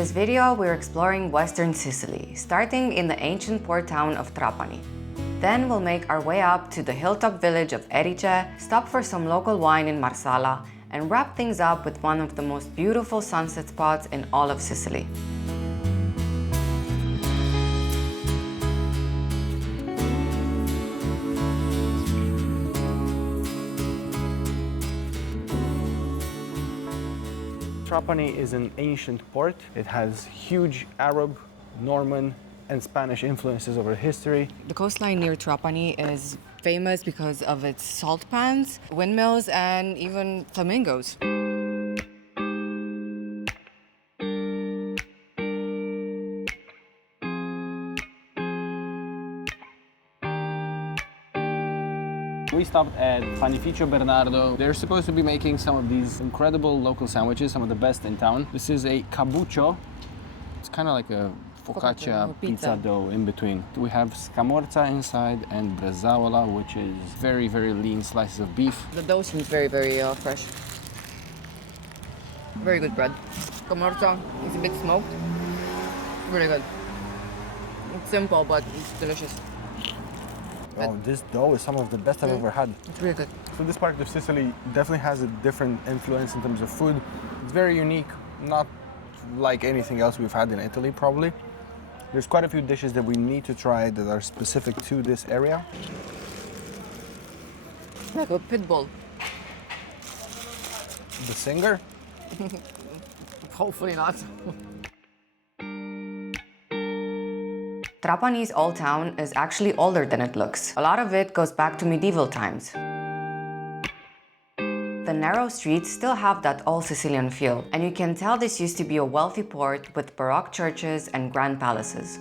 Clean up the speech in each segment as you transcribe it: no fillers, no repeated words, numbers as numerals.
this video, we're exploring Western Sicily, starting in the ancient port town of Trapani. Then we'll make our way up to the hilltop village of Erice, stop for some local wine in Marsala, and wrap things up with one of the most beautiful sunset spots in all of Sicily. Trapani is an ancient port. It has huge Arab, Norman, and Spanish influences over history. The coastline near Trapani is famous because of its salt pans, windmills, and even flamingos. We stopped at Panificio Bernardo. They're supposed to be making some of these incredible local sandwiches, some of the best in town. This is a cabuccio. It's kind of like a focaccia pizza dough in between. We have scamorza inside and bresaola, which is very, very lean slices of beef. The dough seems very, very fresh. Very good bread. Scamorza is a bit smoked. Really good. It's simple, but it's delicious. Oh, this dough is some of the best I've ever had. It's really good. So this part of Sicily definitely has a different influence in terms of food. It's very unique, not like anything else we've had in Italy, probably. There's quite a few dishes that we need to try that are specific to this area. Like a pit bull. The singer? Hopefully not. Trapani's old town is actually older than it looks. A lot of it goes back to medieval times. The narrow streets still have that old Sicilian feel, and you can tell this used to be a wealthy port with baroque churches and grand palaces.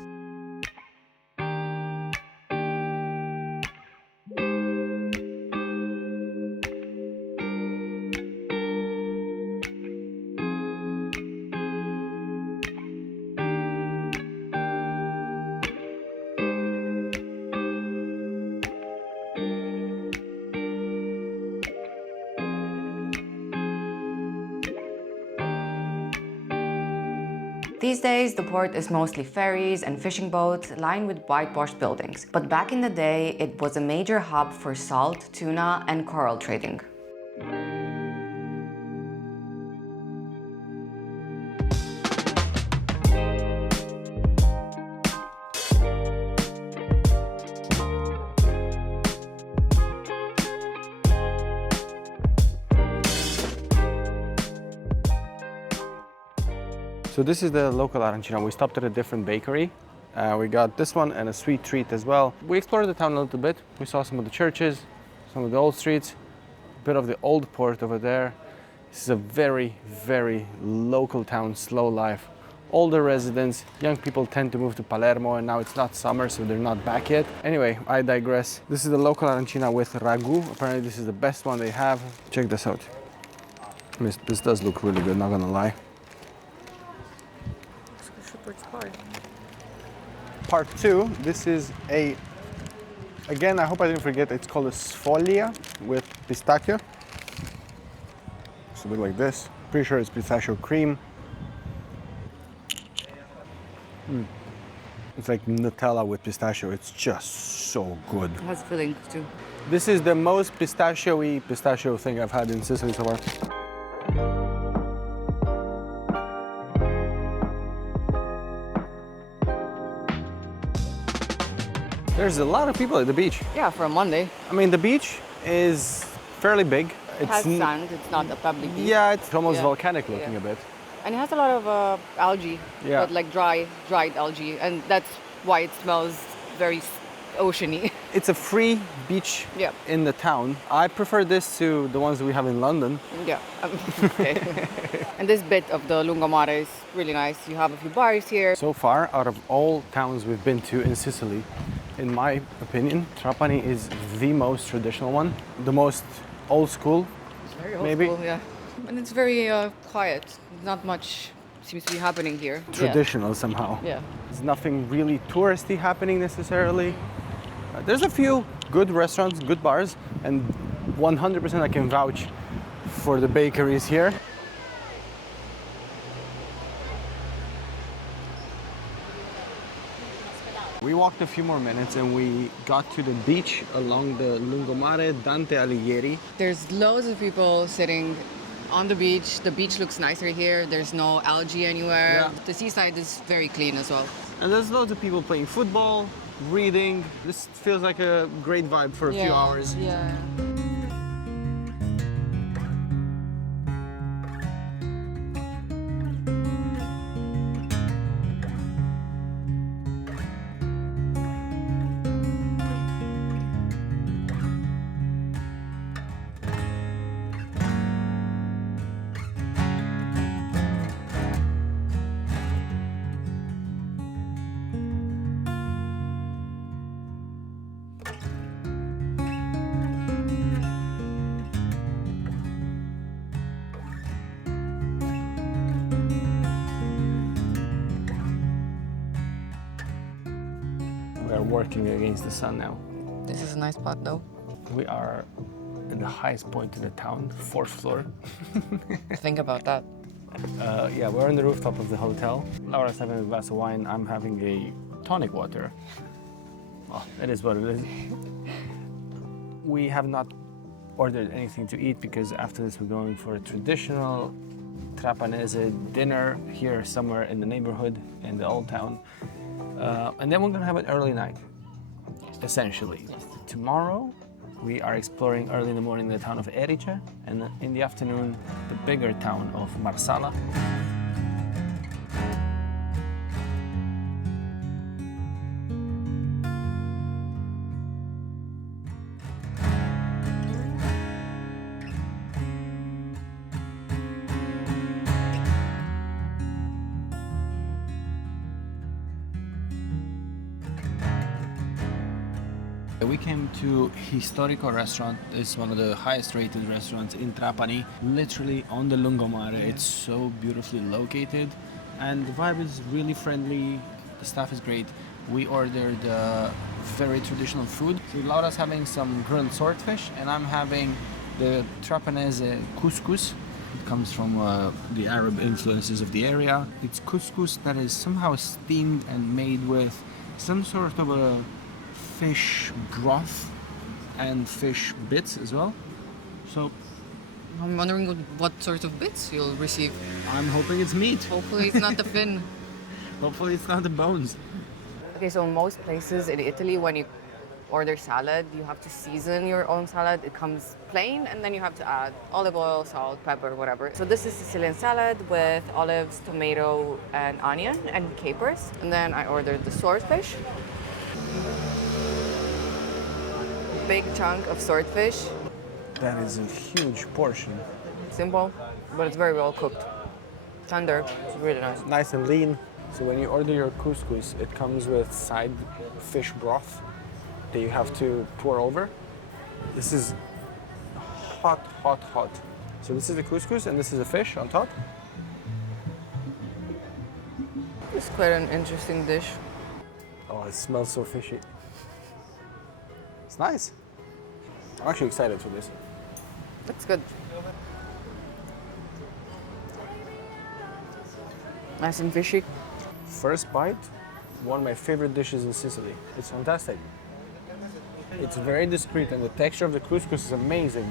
These days, the port is mostly ferries and fishing boats lined with whitewashed buildings. But back in the day, it was a major hub for salt, tuna, and coral trading. So this is the local arancina. We stopped at a different bakery. We got this one and a sweet treat as well. We explored the town a little bit. We saw some of the churches, some of the old streets, a bit of the old port over there. This is a very, very local town, slow life. Older residents, young people tend to move to Palermo, and now it's not summer, so they're not back yet. Anyway, I digress. This is the local arancina with ragu. Apparently this is the best one they have. Check this out. This does look really good, not gonna lie. Part 2, this is again, I hope I didn't forget, it's called a sfoglia with pistachio. It's a bit like this. Pretty sure it's pistachio cream. It's like Nutella with pistachio. It's just so good. It has fillings too. This is the most pistachio-y pistachio thing I've had in Sicily so far. There's a lot of people at the beach. Yeah, for a Monday. I mean, the beach is fairly big. It has sand, it's not a pebbly beach. Yeah, it's almost volcanic looking a bit. And it has a lot of algae, but like dried algae, and that's why it smells very oceany. It's a free beach in the town. I prefer this to the ones that we have in London. Yeah, okay. And this bit of the Lungomare is really nice. You have a few bars here. So far, out of all towns we've been to in Sicily, in my opinion, Trapani is the most traditional one, the most old school, it's very old maybe. School, yeah. And it's very quiet. Not much seems to be happening here. Traditional somehow. Yeah. There's nothing really touristy happening necessarily. There's a few good restaurants, good bars, and 100% I can vouch for the bakeries here. We walked a few more minutes and we got to the beach along the Lungomare Dante Alighieri. There's loads of people sitting on the beach. The beach looks nicer here. There's no algae anywhere. Yeah. The seaside is very clean as well. And there's loads of people playing football, reading. This feels like a great vibe for a few hours. Yeah. We are working against the sun now. This is a nice spot though. We are at the highest point in the town, 4th floor. Think about that. Yeah, we're on the rooftop of the hotel. Laura's having a glass of wine. I'm having a tonic water. Well, it is what it is. We have not ordered anything to eat because after this we're going for a traditional Trapanese dinner here somewhere in the neighborhood in the old town. And then we're gonna have an early night, essentially. Yes. Tomorrow, we are exploring early in the morning the town of Erice, and in the afternoon, the bigger town of Marsala. We came to Historico restaurant. It's one of the highest rated restaurants in Trapani, literally on the Lungomare. It's so beautifully located and the vibe is really friendly. The staff is great. We ordered very traditional food. So Laura's having some grilled swordfish and I'm having the Trapanese couscous. It comes from the Arab influences of the area. It's couscous that is somehow steamed and made with some sort of a fish broth and fish bits as well. So I'm wondering what sort of bits you'll receive. I'm hoping it's meat. Hopefully it's not the fin. Hopefully it's not the bones. Okay, so in most places in Italy, when you order salad, you have to season your own salad. It comes plain and then you have to add olive oil, salt, pepper, whatever. So this is Sicilian salad with olives, tomato, and onion and capers. And then I ordered the swordfish. Big chunk of swordfish. That is a huge portion. Simple, but it's very well cooked. Tender, it's really nice. Nice and lean. So when you order your couscous, it comes with side fish broth that you have to pour over. This is hot, hot, hot. So this is the couscous and this is the fish on top. It's quite an interesting dish. Oh, it smells so fishy. It's nice. I'm actually excited for this. It's good. Nice and fishy. First bite, one of my favorite dishes in Sicily. It's fantastic. It's very discreet and the texture of the couscous is amazing.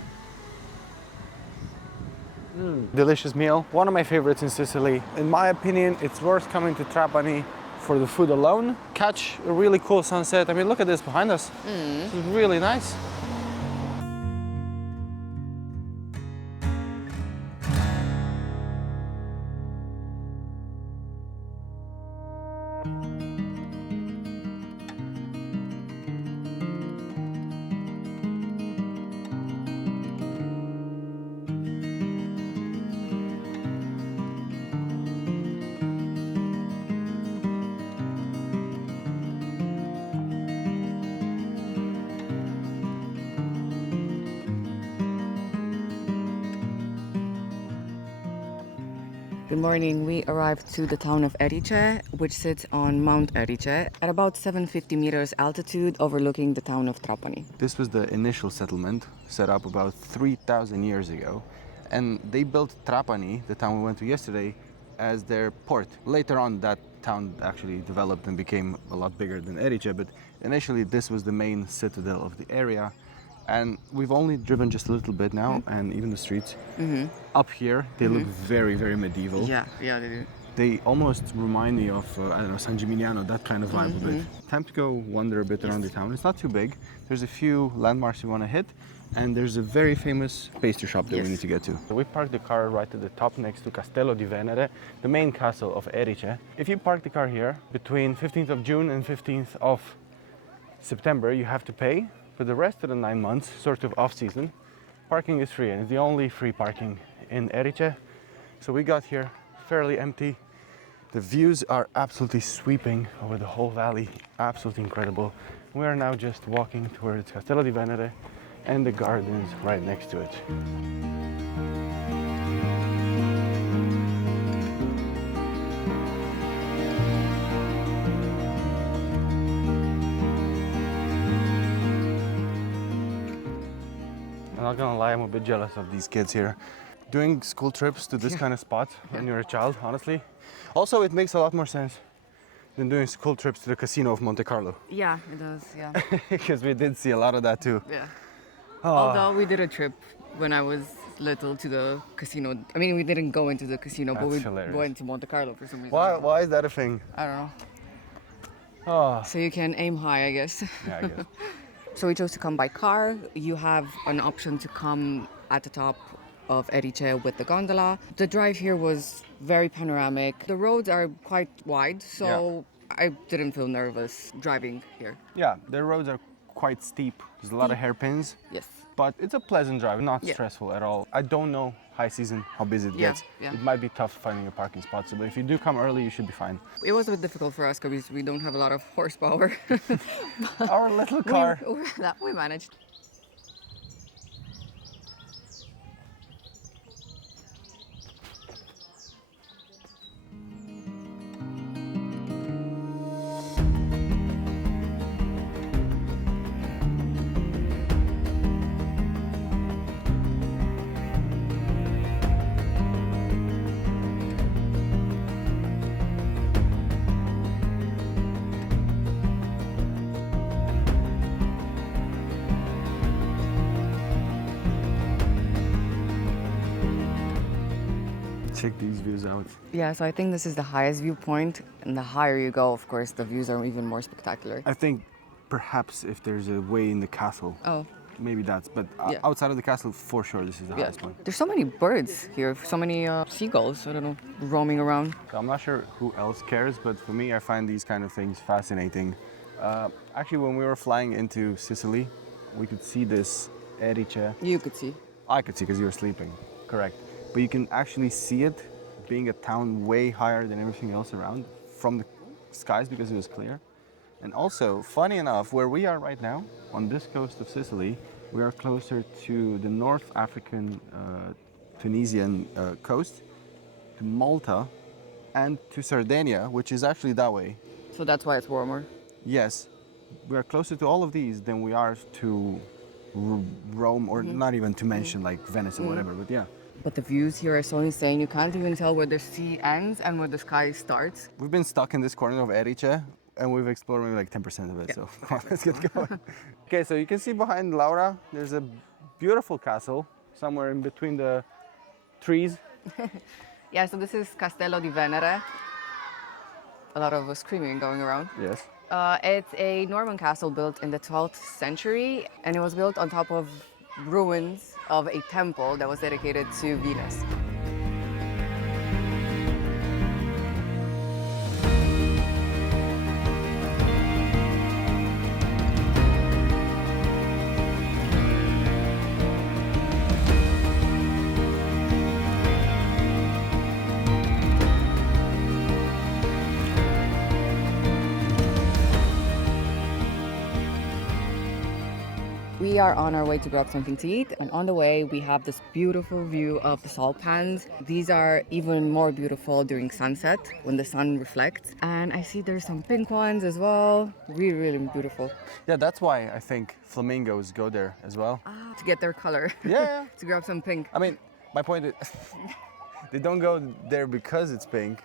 Delicious meal. One of my favorites in Sicily. In my opinion, it's worth coming to Trapani for the food alone. Catch a really cool sunset. I mean, look at this behind us. It's really nice. Good morning. We arrived to the town of Erice, which sits on Mount Erice at about 750 meters altitude overlooking the town of Trapani. This was the initial settlement set up about 3,000 years ago. And they built Trapani, the town we went to yesterday, as their port. Later on, that town actually developed and became a lot bigger than Erice, but initially this was the main citadel of the area. And we've only driven just a little bit now, and even the streets up here, they look very, very medieval. Yeah, they do. They almost remind me of, I don't know, San Gimignano, that kind of vibe a bit. Time to go wander a bit around the town. It's not too big. There's a few landmarks you want to hit, and there's a very famous pastry shop that we need to get to. We parked the car right at the top next to Castello di Venere, the main castle of Erice. If you park the car here, between 15th of June and 15th of September, you have to pay. For the rest of the 9 months, sort of off-season, parking is free, and it's the only free parking in Erice. So we got here fairly empty. The views are absolutely sweeping over the whole valley, absolutely incredible. We are now just walking towards Castello di Venere and the gardens right next to it. I'm not gonna lie, I'm a bit jealous of these kids here. Doing school trips to this kind of spot when you're a child, honestly. Also, it makes a lot more sense than doing school trips to the casino of Monte Carlo. Yeah, it does, yeah. Because we did see a lot of that too. Yeah. Although we did a trip when I was little to the casino. I mean, we didn't go into the casino, but we went to Monte Carlo for some reason. Why is that a thing? I don't know. Oh. So you can aim high, I guess. Yeah, I guess. So we chose to come by car. You have an option to come at the top of Erice with the gondola. The drive here was very panoramic. The roads are quite wide, so I didn't feel nervous driving here. Yeah, the roads are quite steep. There's a lot of hairpins. Yes. But it's a pleasant drive, not stressful at all. I don't know high season how busy it gets. Yeah. It might be tough finding a parking spot, so but if you do come early, you should be fine. It was a bit difficult for us because we don't have a lot of horsepower. Our little car. We managed. Check these views out. Yeah, so I think this is the highest viewpoint, and the higher you go, of course, the views are even more spectacular. I think perhaps if there's a way in the castle, maybe that's, but outside of the castle, for sure, this is the highest point. There's so many birds here, so many seagulls, I don't know, roaming around. I'm not sure who else cares, but for me, I find these kind of things fascinating. Actually, when we were flying into Sicily, we could see this Erice. You could see. I could see because you were sleeping, correct. But you can actually see it being a town way higher than everything else around from the skies because it was clear. And also, funny enough, where we are right now, on this coast of Sicily, we are closer to the North African, Tunisian coast, to Malta, and to Sardinia, which is actually that way. So that's why it's warmer? Yes. We are closer to all of these than we are to Rome, or not even to mention like Venice or whatever, but yeah. But the views here are so insane, you can't even tell where the sea ends and where the sky starts. We've been stuck in this corner of Erice, and we've explored maybe like 10% of it, so come on, let's get going. Okay, so you can see behind Laura, there's a beautiful castle somewhere in between the trees. Yeah, so this is Castello di Venere. A lot of screaming going around. Yes. It's a Norman castle built in the 12th century, and it was built on top of ruins of a temple that was dedicated to Venus. We are on our way to grab something to eat, and on the way we have this beautiful view of the salt pans. These are even more beautiful during sunset when the sun reflects. And I see there's some pink ones as well. Really, really beautiful. Yeah, that's why I think flamingos go there as well. To get their color. Yeah. To grab some pink. I mean, my point is, they don't go there because it's pink,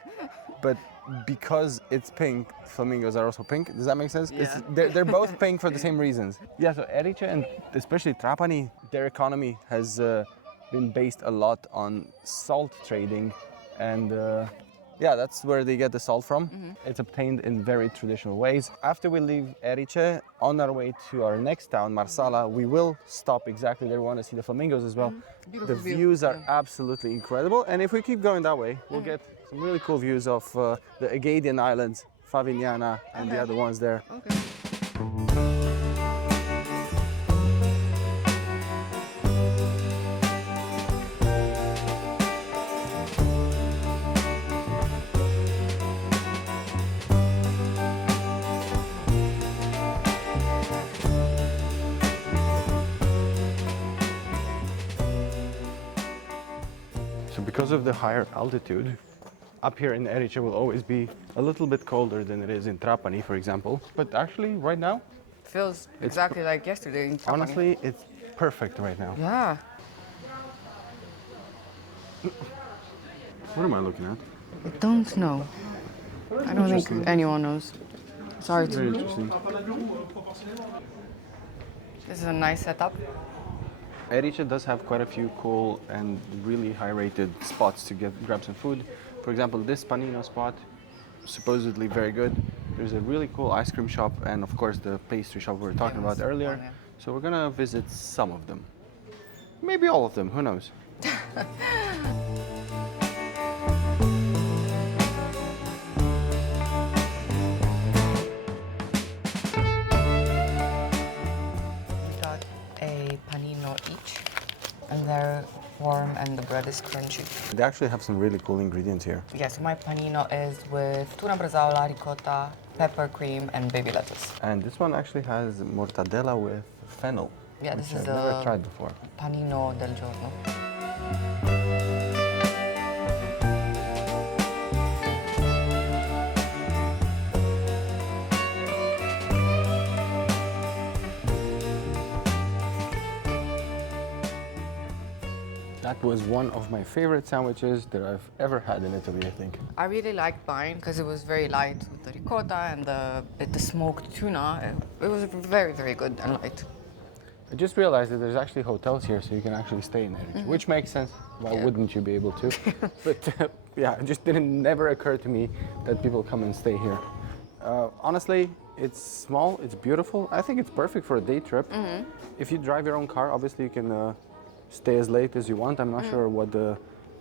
but because it's pink, flamingos are also pink. Does that make sense? Yeah. They're both pink for the same reasons. Yeah, so Erice and especially Trapani, their economy has been based a lot on salt trading, and yeah, that's where they get the salt from. It's obtained in very traditional ways. After we leave Erice, on our way to our next town, Marsala, we will stop exactly there. We want to see the flamingos as well. Beautiful The view. views are absolutely incredible, and if we keep going that way, we'll get some really cool views of the Egadian Islands, Favignana, and the other ones there. Okay. So because of the higher altitude, up here in Erice will always be a little bit colder than it is in Trapani, for example. But actually, right now, Feels exactly like yesterday in Trapani. honestly, it's perfect right now. Yeah. What am I looking at? I don't know. I don't think anyone knows. Sorry. Very interesting. This is a nice setup. Erice does have quite a few cool and really high-rated spots to grab some food. For example, this panino spot, supposedly very good. There's a really cool ice cream shop and of course the pastry shop we were talking Famous about earlier. one, yeah. So we're gonna visit some of them. Maybe all of them, who knows? We got a panino each, and they're warm and the bread is crunchy. They actually have some really cool ingredients here. Yes, my panino is with tuna bresaola, ricotta, pepper cream, and baby lettuce. And this one actually has mortadella with fennel. Yeah, this which is I've never the tried before. panino del giorno. That was one of my favorite sandwiches that I've ever had in Italy, I think. I really liked mine because it was very light with the ricotta and the smoked tuna. It was very, very good and light. I just realized that there's actually hotels here, so you can actually stay in Erice, which makes sense. Why Yeah. wouldn't you be able to? But yeah, it just didn't never occur to me that people come and stay here. Honestly, it's small, it's beautiful. I think it's perfect for a day trip. If you drive your own car, obviously you can stay as late as you want. I'm not sure what the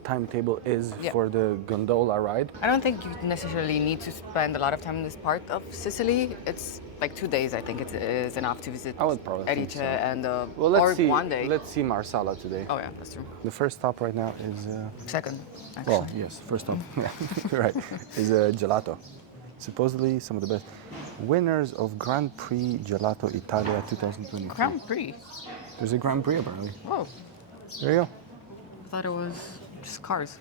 timetable is Yeah. for the gondola ride. I don't think you necessarily need to spend a lot of time in this part of Sicily. It's like 2 days, I think it is enough to visit I would probably think Erice so. and Well, let's or see. 1 day. Let's see Marsala today. Oh yeah, that's true. The first stop right now is. Second, actually. Well, yes, first stop. Yeah, you're right. Is Gelato. Supposedly some of the best winners of Grand Prix Gelato Italia 2023. Grand Prix. There's a Grand Prix apparently. Oh, There you go. I thought it was just cars.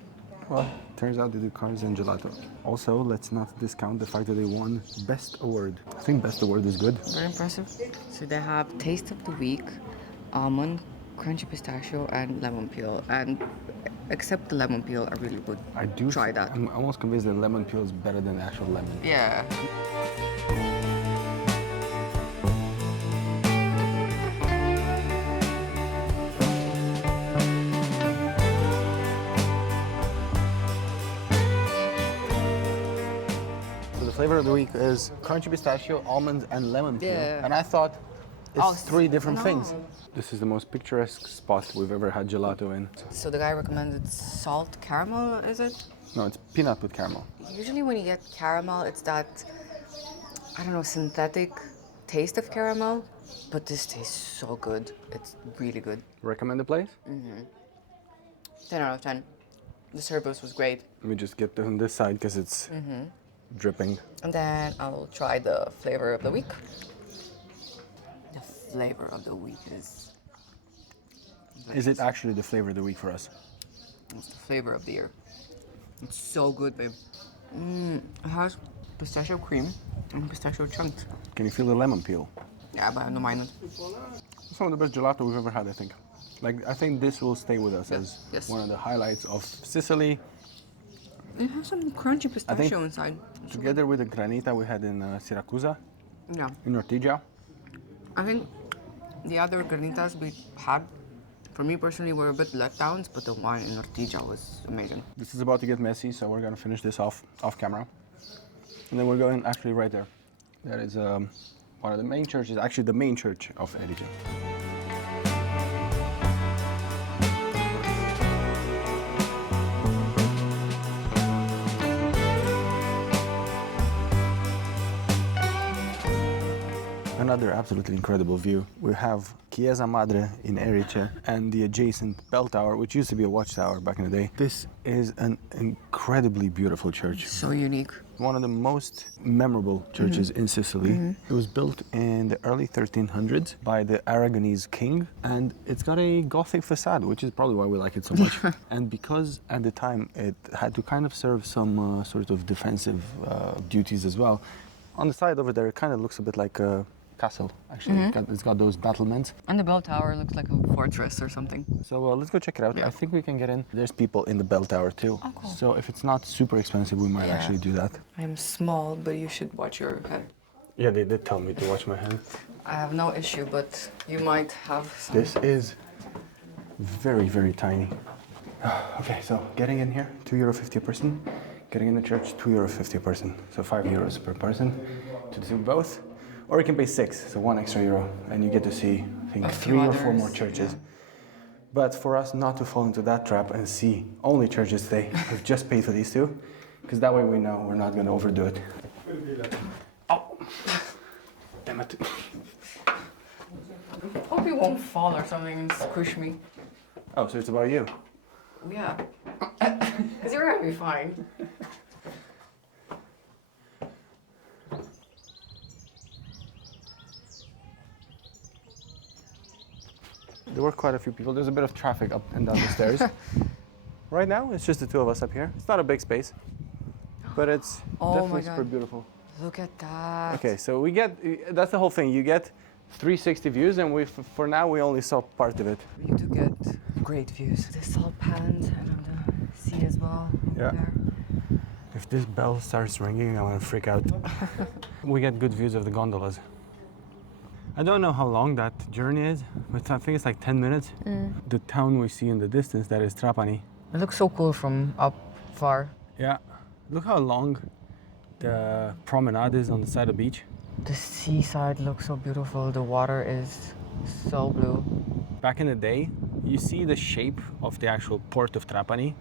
Well, turns out they do cars and gelato. Also, let's not discount the fact that they won Best Award. I think Best Award is good. Very impressive. So they have Taste of the Week, almond, crunchy pistachio, and lemon peel. And except the lemon peel, I really would I do try that. I'm almost convinced that lemon peel is better than actual lemon. Yeah. So the flavor of the week is crunchy pistachio, almonds, and lemon peel. Yeah. And I thought it's Oh, three different no. things. This is the most picturesque spot we've ever had gelato in. So the guy recommended salt caramel, is it? No, it's peanut with caramel. Usually when you get caramel, it's that, I don't know, synthetic taste of caramel. But this tastes so good. It's really good. Recommend the place? 10 out of 10. The service was great. Let me just get on this side because it's dripping. And then I'll try the flavor of the week. The flavor of the week is... Is it actually the flavor of the week for us? It's the flavor of the year. It's so good, babe. It has pistachio cream and pistachio chunks. Can you feel the lemon peel? Yeah, but I don't mind it. It's one of the best gelato we've ever had, I think. Like, I think this will stay with us as Yes. one of the highlights of Sicily. It has some crunchy pistachio inside. Together with the granita we had in Siracusa, Yeah. in Ortigia. I think the other granitas we had, for me personally, were a bit letdowns, but the wine in Ortigia was amazing. This is about to get messy, so we're gonna finish this off camera. And then we're going actually right there. That is one of the main churches, actually the main church of Erice. Another absolutely incredible view. We have Chiesa Madre in Erice and the adjacent bell tower, which used to be a watchtower back in the day. This is an incredibly beautiful church. So unique. One of the most memorable churches in Sicily. It was built in the early 1300s by the Aragonese king, and it's got a Gothic facade, which is probably why we like it so much. And because at the time it had to kind of serve some sort of defensive duties as well, on the side over there it kind of looks a bit like a castle, actually. It's got those battlements. And the bell tower looks like a fortress or something. So let's go check it out. Yeah. I think we can get in. There's people in the bell tower too. Oh, cool. So if it's not super expensive, we might Yeah. actually do that. I'm small, but you should watch your head. Yeah, they did tell me to watch my hand. I have no issue, but you might have some. This is very, very tiny. Okay, so getting in here, €2.50 a person. Getting in the church, €2.50 a person. So €5 per person to do both. Or you can pay 6, so €1 extra, and you get to see, I think, A 3 few or 4 more others, churches. But for us not to fall into that trap and see only churches today, we've just paid for these two, because that way we know we're not going to overdo it. Oh, damn it. Hope you won't fall or something and squish me. Oh, so it's about you. Yeah. Because you're gonna be fine. There were quite a few people. There's a bit of traffic up and down the stairs. Right now, it's just the two of us up here. It's not a big space, but it's Oh definitely my God. super beautiful. Look at that. Okay, so we get, that's the whole thing. You get 360 views, and for now, we only saw part of it. You do get great views. The salt pans and on the sea as well. over Yeah. there. If this bell starts ringing, I'm gonna freak out. We get good views of the gondolas. I don't know how long that journey is, but I think it's like 10 minutes. The town we see in the distance, that is Trapani. It looks so cool from up far. Yeah, look how long the promenade is on the side of the beach. The seaside looks so beautiful. The water is so blue. Back in the day, you see the shape of the actual port of Trapani.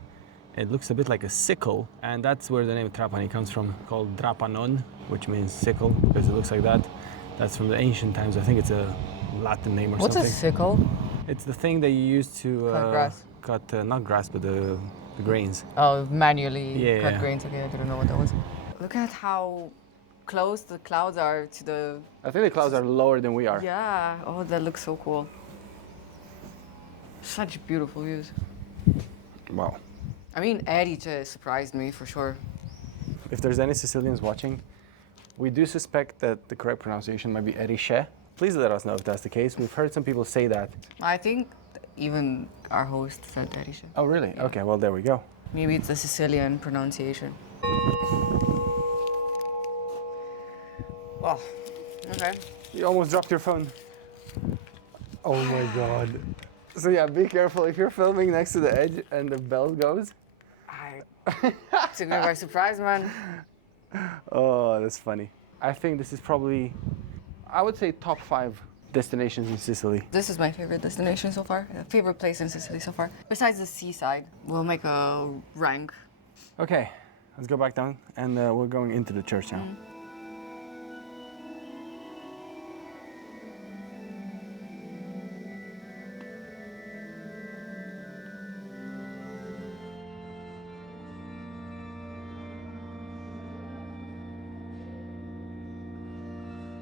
It looks a bit like a sickle, and that's where the name Trapani comes from, called Drapanon, which means sickle, because it looks like that. That's from the ancient times. I think it's a Latin name or What's something. a sickle? It's the thing that you use to Cut grass. cut not grass, but the grains. Oh, manually Yeah, cut yeah. grains. Okay, I didn't know what that was. Look at how close the clouds are to the... I think the clouds are lower than we are. Yeah. Oh, that looks so cool. Such beautiful views. Wow. I mean, Erice surprised me for sure. If there's any Sicilians watching, we do suspect that the correct pronunciation might be Erice. Please let us know if that's the case. We've heard some people say that. I think even our host said Erice. Oh, really? Okay, well, there we go. Maybe it's a Sicilian pronunciation. Oh, okay. You almost dropped your phone. Oh my God. So yeah, be careful if you're filming next to the edge and the bell goes. I took me by surprise, man. Oh, that's funny. I think this is probably, I would say, top 5 destinations in Sicily. This is my favorite destination so far. Favorite place in Sicily so far. Besides the seaside, we'll make a rank. Okay, let's go back down, and we're going into the church now.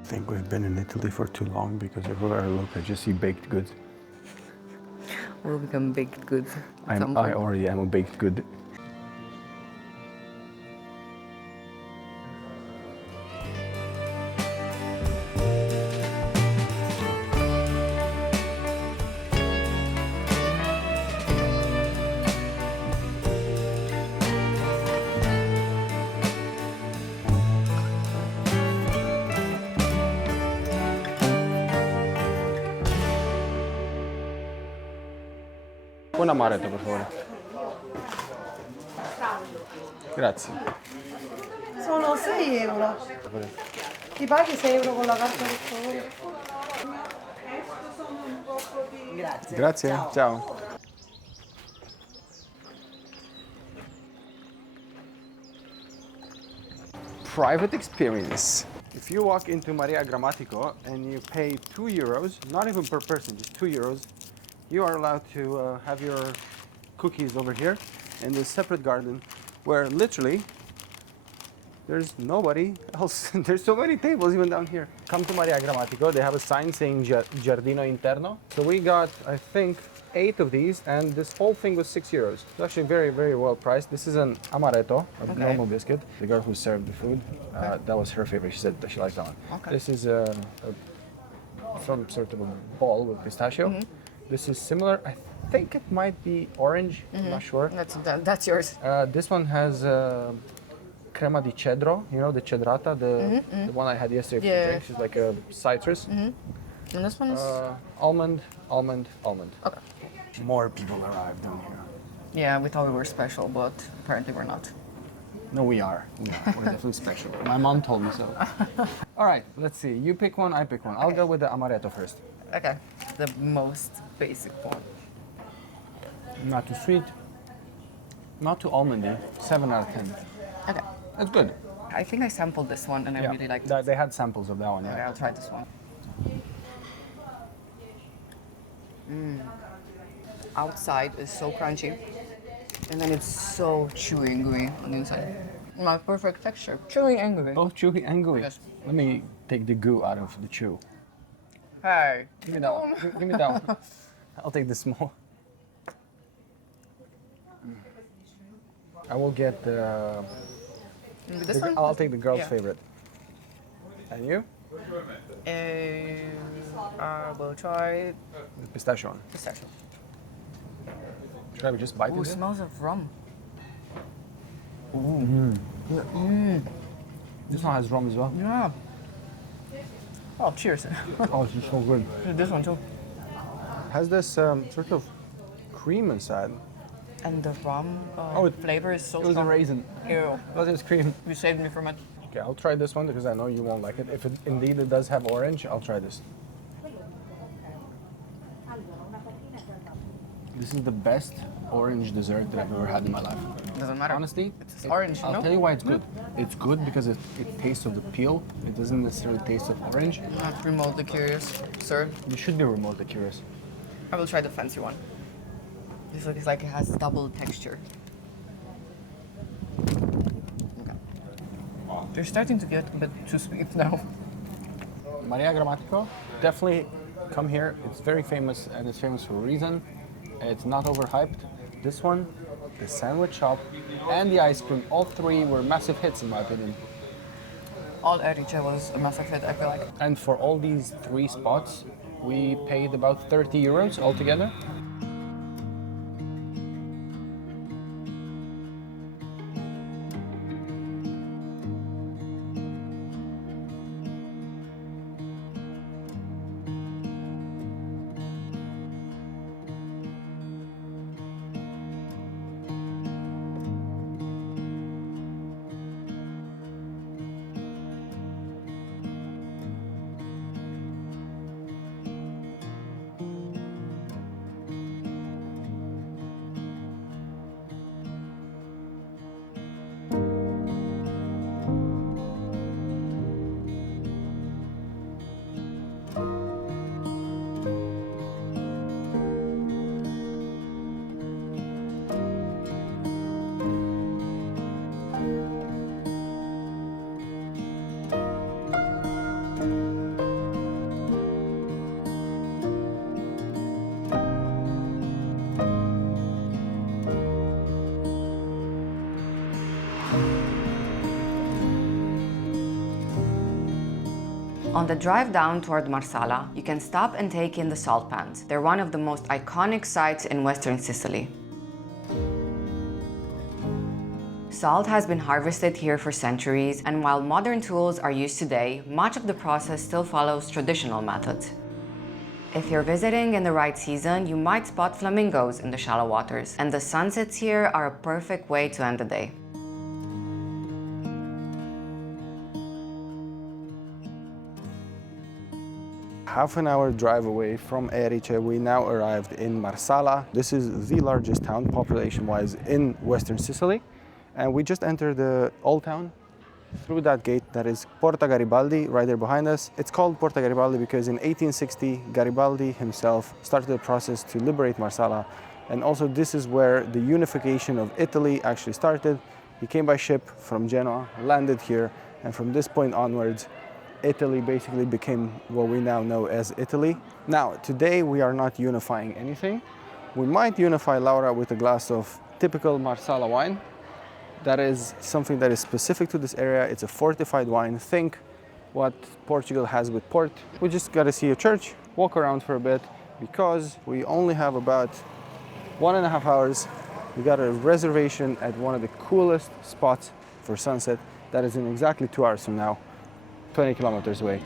I think we've been in Italy for too long, because everywhere I look, I just see baked goods. We'll become baked goods. at some I point. already am a baked good. Un amaretto, per favore. Grazie. Sono 6 euro. Ti paghi 6 euro con la carta, per favore? Grazie. Grazie. Ciao. Private experience. If you walk into Maria Grammatico and you pay 2 euros, not even per person, just 2 euros, you are allowed to have your cookies over here in this separate garden where literally there's nobody else. There's so many tables even down here. Come to Maria Grammatico. They have a sign saying Giardino Interno. So we got, I think, 8 of these, and this whole thing was 6 euros. It's actually very, very well priced. This is an amaretto, a normal biscuit. The girl who served the food, that was her favorite. She said that she liked that one. Okay. This is some sort of a ball with pistachio. This is similar. I think it might be orange. I'm not sure. That's yours. This one has crema di cedro, you know, the cedrata, the one I had yesterday for Yeah. drinks. It's like a citrus. And this one is... Almond, almond, almond. Okay. More people arrived down here. Yeah, we thought we were special, but apparently we're not. No, we are. We're definitely special. My mom told me so. All right, let's see. You pick one, I pick one. I'll go with the amaretto first. Okay. The most basic one. Not too sweet. Not too almondy. 7 out of 10. Okay. That's good. I think I sampled this one and I really liked it. They had samples of that one, Okay, yeah. I'll try this one. Outside is so crunchy, and then it's so chewy and gooey on the inside. My perfect texture, chewy and gooey. Both chewy and gooey. Yes. Let me take the goo out of the chew. Hey. Give me that one. Give me that one. I'll take the small. I will get the. Maybe this one? I'll take the girl's Yeah. favorite. And you? I will try The pistachio one. pistachio. Should I just bite Ooh, it? smells of rum. This one has rum as well. Yeah. Oh, cheers. Oh, this is so good. This one too. Has this sort of cream inside. And the rum it- flavor is so It was a strong. raisin. Ew. That is cream. You saved me from it. Okay, I'll try this one because I know you won't like it. If it indeed it does have orange, I'll try this. This is the best orange dessert that I've ever had in my life. Doesn't matter. Honestly, It's orange, I'll no? tell you why it's good. It's good because it tastes of the peel. It doesn't necessarily taste of orange. I'm not remotely curious, sir. You should be remotely curious. I will try the fancy one. This looks like it has double texture. Okay. They're starting to get a bit too sweet now. Maria Grammatico, definitely come here. It's very famous and it's famous for a reason. It's not overhyped. This one, the sandwich shop, and the ice cream, all three were massive hits in my opinion. All Erice was a massive hit, I feel like. And for all these 3 spots, we paid about 30 euros altogether. On the drive down toward Marsala, you can stop and take in the salt pans. They're one of the most iconic sites in Western Sicily. Salt has been harvested here for centuries, and while modern tools are used today, much of the process still follows traditional methods. If you're visiting in the right season, you might spot flamingos in the shallow waters, and the sunsets here are a perfect way to end the day. Half an hour drive away from Erice, we now arrived in Marsala. This is the largest town, population-wise, in Western Sicily. And we just entered the old town through that gate that is Porta Garibaldi, right there behind us. It's called Porta Garibaldi because in 1860, Garibaldi himself started the process to liberate Marsala. And also this is where the unification of Italy actually started. He came by ship from Genoa, landed here, and from this point onwards, Italy basically became what we now know as Italy. Now, today we are not unifying anything. We might unify Laura with a glass of typical Marsala wine. That is something that is specific to this area. It's a fortified wine. Think what Portugal has with port. We just got to see a church, walk around for a bit, because we only have about 1.5 hours. We got a reservation at one of the coolest spots for sunset. That is in exactly 2 hours from now, 20 kilometers away.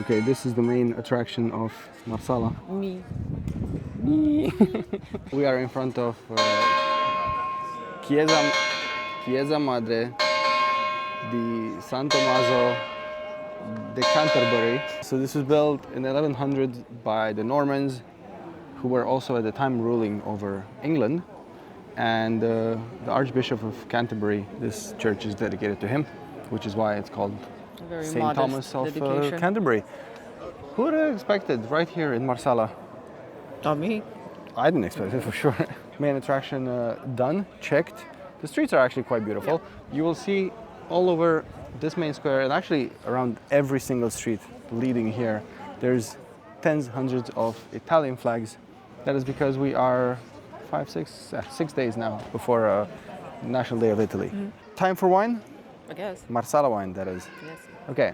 Okay, this is the main attraction of Marsala. Me. We are in front of Chiesa Madre di San Tommaso de Canterbury. So this was built in 1100 by the Normans, who were also at the time ruling over England. And the Archbishop of Canterbury, this church is dedicated to him, which is why it's called St. Thomas of Canterbury. Who would have expected right here in Marsala? Not me. I didn't expect it for sure. Main attraction done, checked. The streets are actually quite beautiful. Yeah. You will see all over this main square, and actually around every single street leading here, there's tens, hundreds of Italian flags. That is because we are 6 days now before National Day of Italy. Mm-hmm. Time for wine? I guess. Marsala wine, that is. Yes. Okay,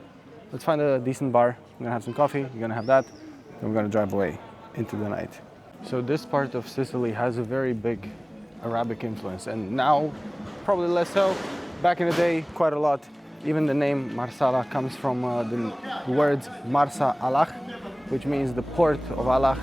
let's find a decent bar. We're gonna have some coffee, you're gonna have that, then we're gonna drive away into the night. So this part of Sicily has a very big Arabic influence, and now probably less so. Back in the day, quite a lot. Even the name Marsala comes from the words Marsa Allah, which means the port of Allah.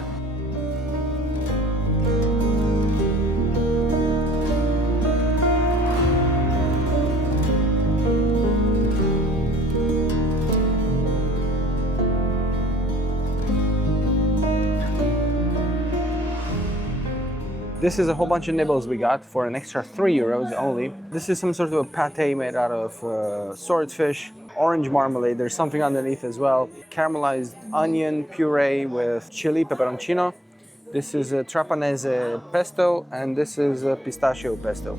This is a whole bunch of nibbles we got for an extra €3 only. This is some sort of a pate made out of swordfish, orange marmalade, there's something underneath as well. Caramelized onion puree with chili peperoncino. This is a Trapanese pesto, and this is a pistachio pesto.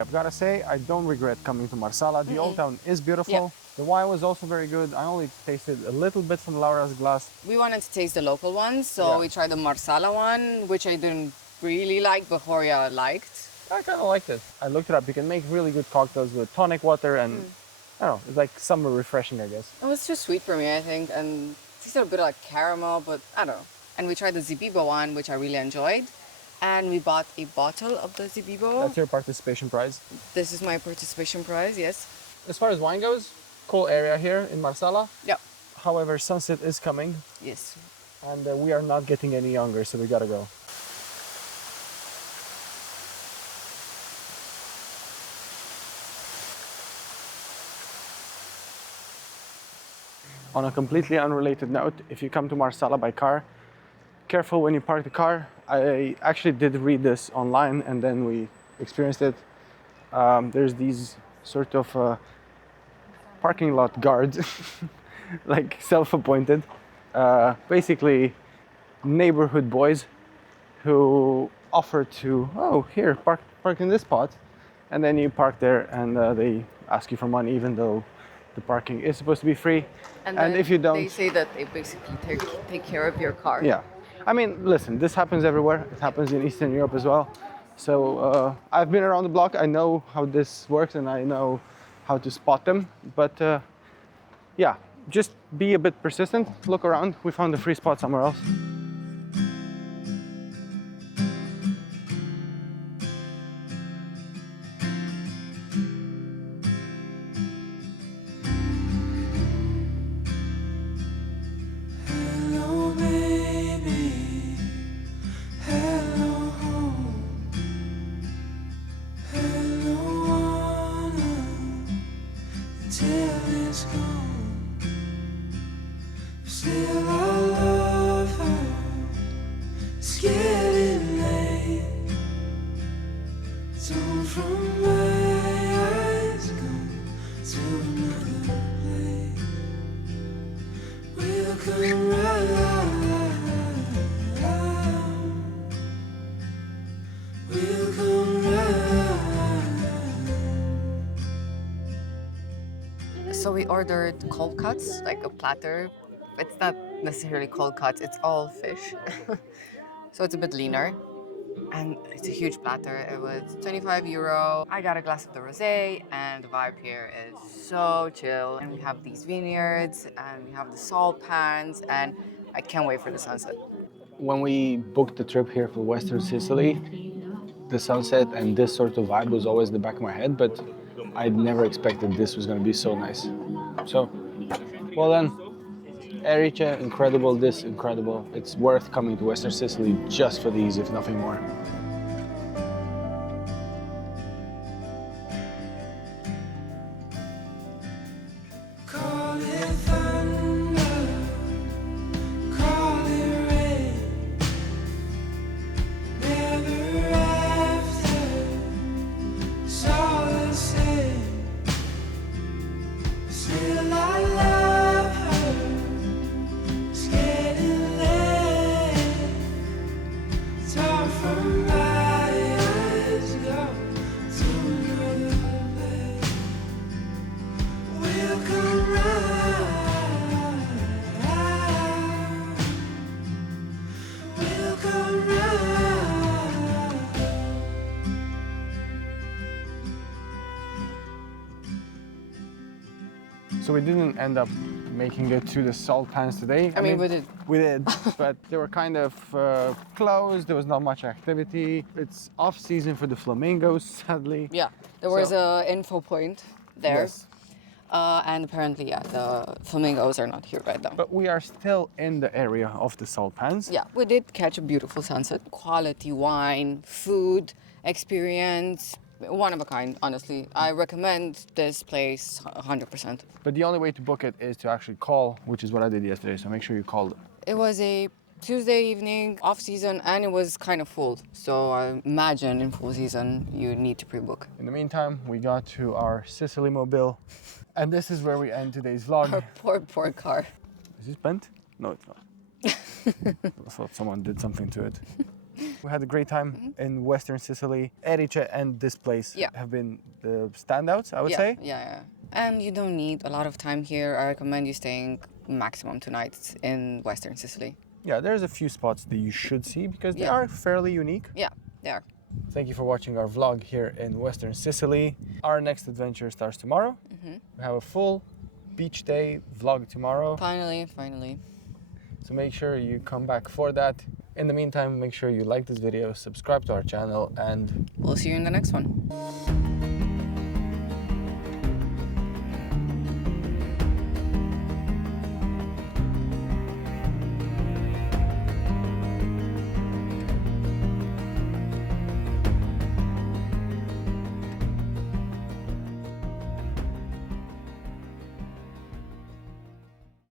I've got to say, I don't regret coming to Marsala. The old town is beautiful. Yeah. The wine was also very good. I only tasted a little bit from Laura's glass. We wanted to taste the local ones, so we tried the Marsala one, which I didn't really like, but Horia liked. I kind of liked it. I looked it up. You can make really good cocktails with tonic water and, I don't know, it's like summer refreshing, I guess. It was too sweet for me, I think, and it tasted a bit like caramel, but I don't know. And we tried the Zibibo one, which I really enjoyed. And we bought a bottle of the Zibibo. That's your participation prize? This is my participation prize, yes. As far as wine goes, cool area here in Marsala. Yeah. However, sunset is coming. Yes. And we are not getting any younger, so we gotta go. On a completely unrelated note, if you come to Marsala by car, careful when you park the car. I actually did read this online and then we experienced it. There's these sort of parking lot guards, like self-appointed, basically neighborhood boys who offer to, oh, here, park in this spot, and then you park there, and they ask you for money, even though the parking is supposed to be free. And if you don't, they say that they basically take care of your car. yeah. I mean, listen, this happens everywhere. It happens in Eastern Europe as well. So I've been around the block. I know how this works, and I know how to spot them. But yeah, just be a bit persistent. Look around. We found a free spot somewhere else. So we ordered cold cuts, like a platter. It's not necessarily cold cuts, it's all fish. So it's a bit leaner. And it's a huge platter. It was €25. I got a glass of the rosé, and the vibe here is so chill. And we have these vineyards, and we have the salt pans, and I can't wait for the sunset. When we booked the trip here for Western Sicily, the sunset and this sort of vibe was always in the back of my head, but I'd never expected this was going to be so nice. So, well done. Erice, incredible. This, incredible. It's worth coming to Western Sicily just for these, if nothing more. So we didn't end up making it to the salt pans today. I mean, we did. We did, but they were kind of closed. There was not much activity. It's off season for the flamingos, sadly. Yeah, there was an info point there. Yes. And apparently, yeah, the flamingos are not here right now. But we are still in the area of the salt pans. Yeah, we did catch a beautiful sunset. Quality wine, food, experience, one of a kind, honestly. I recommend this place 100%. But the only way to book it is to actually call, which is what I did yesterday. So make sure you call. It was a Tuesday evening, off season, and it was kind of full. So I imagine in full season, you need to pre-book. In the meantime, we got to our Sicily mobile. And this is where we end today's vlog. Our poor car. Is this bent? No, it's not. I thought someone did something to it. We had a great time in Western Sicily. Erice and this place have been the standouts, I would say. Yeah. And you don't need a lot of time here. I recommend you staying maximum 2 nights in Western Sicily. Yeah, there's a few spots that you should see because they are fairly unique. Yeah, they are. Thank you for watching our vlog here in Western Sicily. Our next adventure starts tomorrow. We have a full beach day vlog tomorrow. Finally. So make sure you come back for that. In the meantime, make sure you like this video, subscribe to our channel, and we'll see you in the next one.